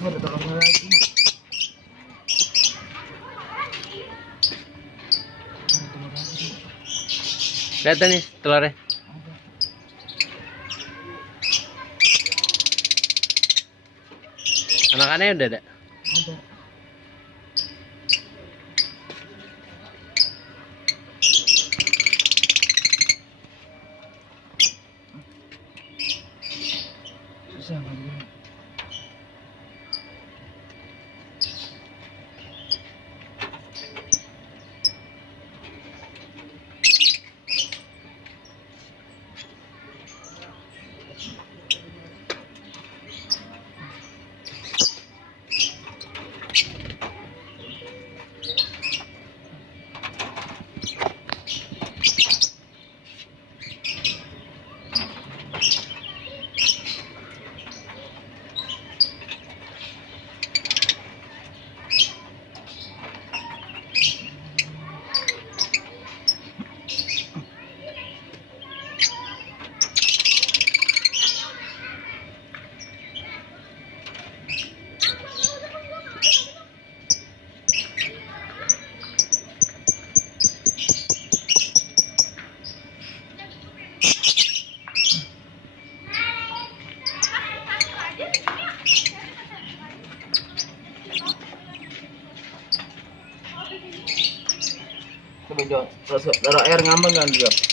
Ada telurnya lagi. Ada telur lagi. Lihat nih telurnya. Ada. Anakannya udah ada. Ada. Susah ngambilnya. Coba Jo, taruh air ngambang kan Jo.